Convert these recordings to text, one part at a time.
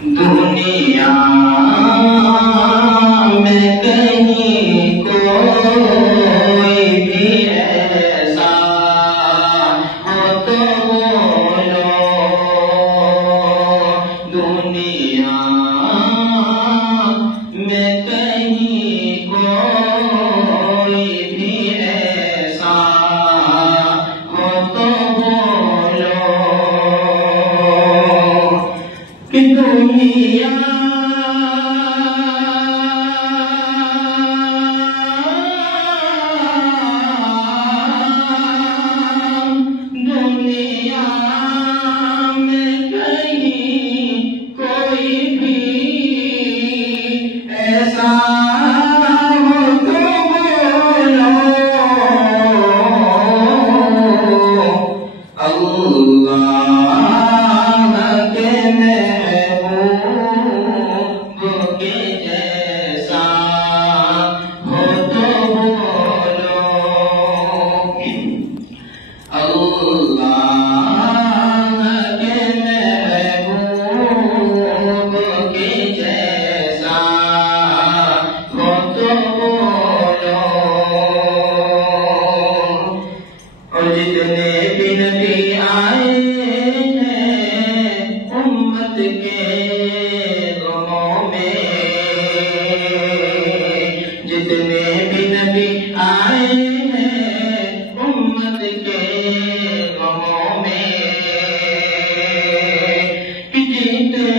दुनिया में कहीं कोई भी ऐसा हो तो बोलो, दुनिया में कहीं कोई भी ऐसा हो तो बोलो कि दुनिया में कहीं कोई भी ऐसा हो तो बोलो, अल्लाह के महबूब के जैसा हो तो बोलो, अल्लाह के महबूब के जैसा हो तो बोलो। और जितने भी नबी आए हैं उम्मत के दोनों में, जितने भी नबी आए हैं उम्मत के दोनों में, जितने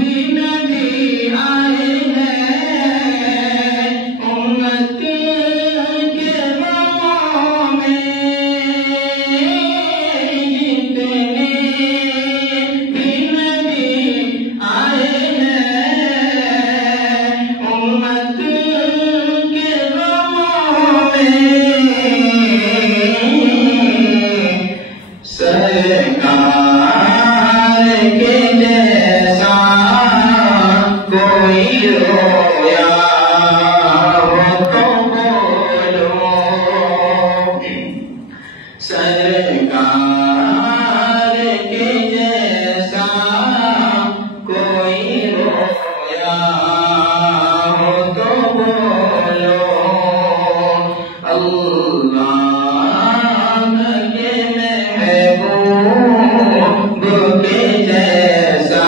भी नबी आए हैं उम्मत के दोनों में, जितने भी नबी आए हैं उम्मत के दोनों में, सरकार के जैसा कोई रोया हो तो बोलो, सरकार के जैसा कोई रोया हो तो बोलो, अल्लाह के महबूब के जैसा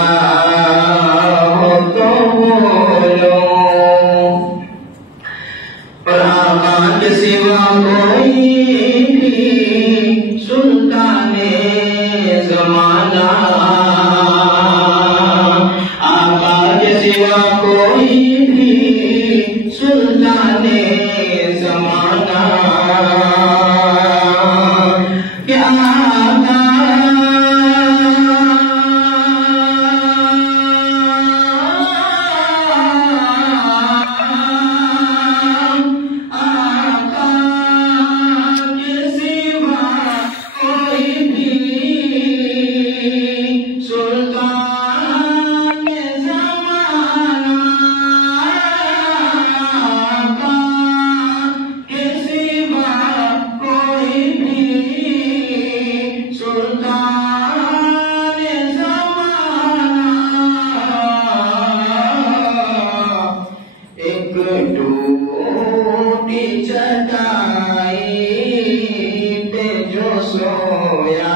हो तो बोलो। और आका के सिवा कोई भी सुल्ताने ज़माना, आका के सिवा कोई भी सुल्ताने ज़माना, क्या आका के सिवा कोई भी सुल्तान ज़माना, आका के सिवा कोई भी सुल्तान ज़माना, एक टूटी चटाई पे जो सोया